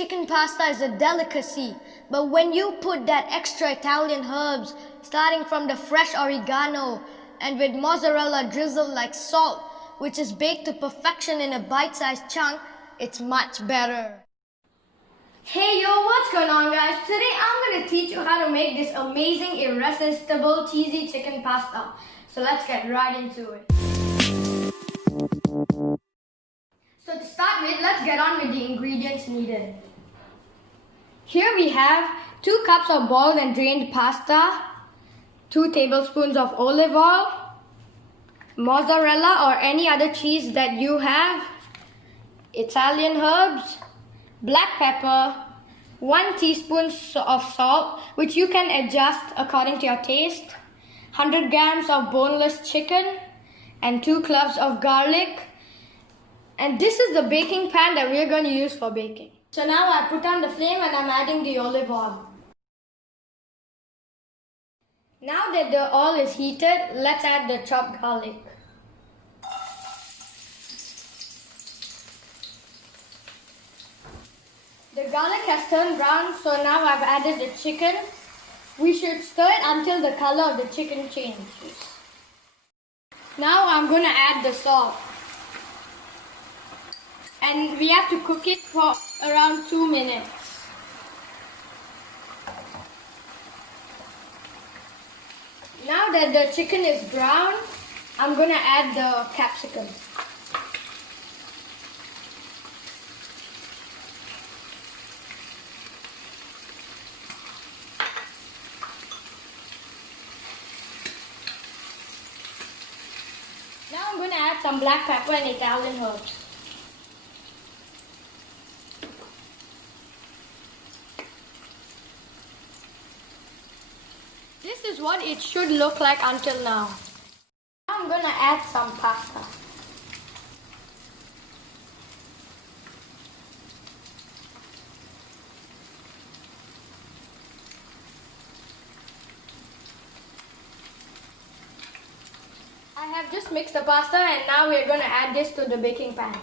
chicken pasta is a delicacy, but when you put that extra Italian herbs, starting from the fresh oregano and with mozzarella drizzled like salt, which is baked to perfection in a bite-sized chunk, it's much better. Hey yo, what's going on guys? Today I'm going to teach you how to make this amazing, irresistible, cheesy chicken pasta. So let's get right into it. So to start with, let's get on with the ingredients needed. Here we have 2 cups of boiled and drained pasta, 2 tablespoons of olive oil, mozzarella or any other cheese that you have, Italian herbs, black pepper, 1 teaspoon of salt, which you can adjust according to your taste, 100 grams of boneless chicken, and 2 cloves of garlic. And this is the baking pan that we're going to use for baking. So now I put on the flame and I'm adding the olive oil. Now that the oil is heated, let's add the chopped garlic. The garlic has turned brown, so now I've added the chicken. We should stir it until the color of the chicken changes. Now I'm going to add the salt. And we have to cook it for around 2 minutes. Now that the chicken is brown, I'm going to add the capsicum. Now I'm going to add some black pepper and Italian herbs. This is what it should look like until now. Now I'm going to add some pasta. I have just mixed the pasta and now we're going to add this to the baking pan.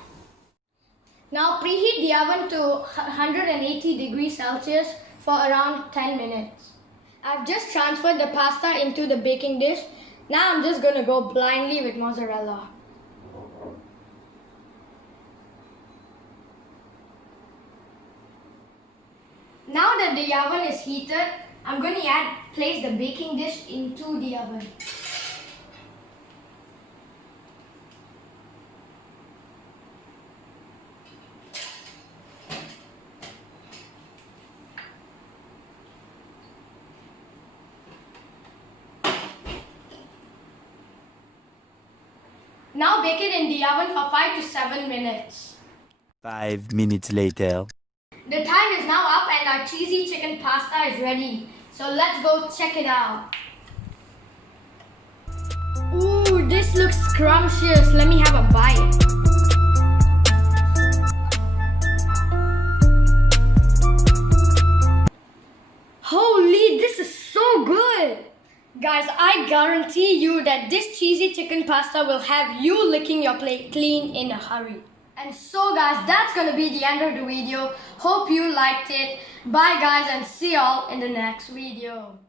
Now preheat the oven to 180 degrees Celsius for around 10 minutes. I've just transferred the pasta into the baking dish. Now I'm just going to go blindly with mozzarella. Now that the oven is heated, I'm going to place the baking dish into the oven. Now bake it in the oven for 5 to 7 minutes. 5 minutes later. The time is now up and our cheesy chicken pasta is ready. So let's go check it out. Ooh, this looks scrumptious. Let me have a bite. Holy, this is so good. Guys, I guarantee you that this cheesy chicken pasta will have you licking your plate clean in a hurry. And so guys, that's gonna be the end of the video. Hope you liked it. Bye guys and see y'all in the next video.